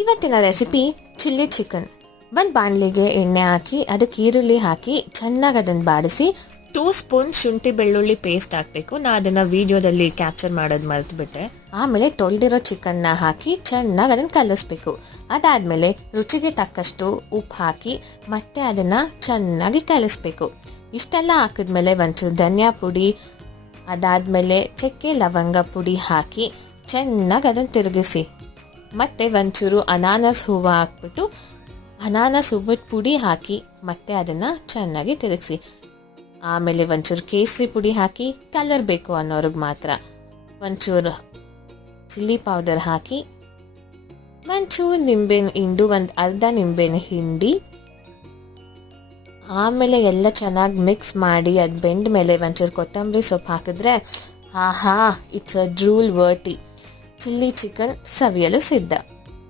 ಇವತ್ತಿನ recipe chilli chicken. ಒಂದು ಬಾಣಲಿಗೆ ಎಣ್ಣೆ ಹಾಕಿ ಅದಕ್ಕೆ ಈರುಳ್ಳಿ ಹಾಕಿ ಚೆನ್ನಾಗಿ ಅದನ್ನು ಬಾಡಿಸಿ 2 ಸ್ಪೂನ್ ಶುಂಠಿ ಬೆಳ್ಳುಳ್ಳಿ ಪೇಸ್ಟ್ ಹಾಕಬೇಕು. ನಾ ಅದನ್ನು ವಿಡಿಯೋದಲ್ಲಿ ಕ್ಯಾಪ್ಚರ್ ಮಾಡೋದು ಮರೆತುಬಿಟ್ಟೆ. ಆಮೇಲೆ ತೊಳೆದಿರೋ ಚಿಕನ್ನ ಹಾಕಿ ಚೆನ್ನಾಗಿ ಅದನ್ನು ಕಲಿಸ್ಬೇಕು. ಅದಾದಮೇಲೆ ರುಚಿಗೆ ತಕ್ಕಷ್ಟು ಉಪ್ಪು ಹಾಕಿ ಮತ್ತೆ ಅದನ್ನು ಚೆನ್ನಾಗಿ ಕಲಿಸ್ಬೇಕು. ಇಷ್ಟೆಲ್ಲ ಹಾಕಿದ್ಮೇಲೆ ಒಂಚೂರು ಧನಿಯಾ ಪುಡಿ, ಅದಾದಮೇಲೆ ಚಕ್ಕೆ ಲವಂಗ ಪುಡಿ ಹಾಕಿ ಚೆನ್ನಾಗಿ ಅದನ್ನು ತಿರುಗಿಸಿ. ಮತ್ತು ಒಂಚೂರು ಅನಾನಸ್ ಹೂವು ಹಾಕ್ಬಿಟ್ಟು ಅನಾನಸ್ ಹೂವಿನ ಪುಡಿ ಹಾಕಿ ಮತ್ತೆ ಅದನ್ನು ಚೆನ್ನಾಗಿ ತಿರುಗಿಸಿ. ಆಮೇಲೆ ಒಂಚೂರು ಕೇಸರಿ ಪುಡಿ ಹಾಕಿ, ಕಲರ್ ಬೇಕು ಅನ್ನೋರಿಗೆ ಮಾತ್ರ ಒಂಚೂರು ಚಿಲ್ಲಿ ಪೌಡರ್ ಹಾಕಿ, ಒಂಚೂರು ನಿಂಬೆಹಣ್ಣು ಹಿಂಡು, ಒಂದು ಅರ್ಧ ನಿಂಬೆಹಣ್ಣು ಹಿಂಡಿ, ಆಮೇಲೆ ಎಲ್ಲ ಚೆನ್ನಾಗಿ ಮಿಕ್ಸ್ ಮಾಡಿ ಅದು ಬೆಂದ ಮೇಲೆ ಒಂಚೂರು ಕೊತ್ತಂಬರಿ ಸೊಪ್ಪು ಹಾಕಿದ್ರೆ ಆಹಾ, ಇಟ್ಸ್ ಅ ಡ್ರೂಲ್ ವರ್ಟಿ ಚಿಲ್ಲಿ ಚಿಕನ್ ಸವಿಯಲು ಸಿದ್ಧ.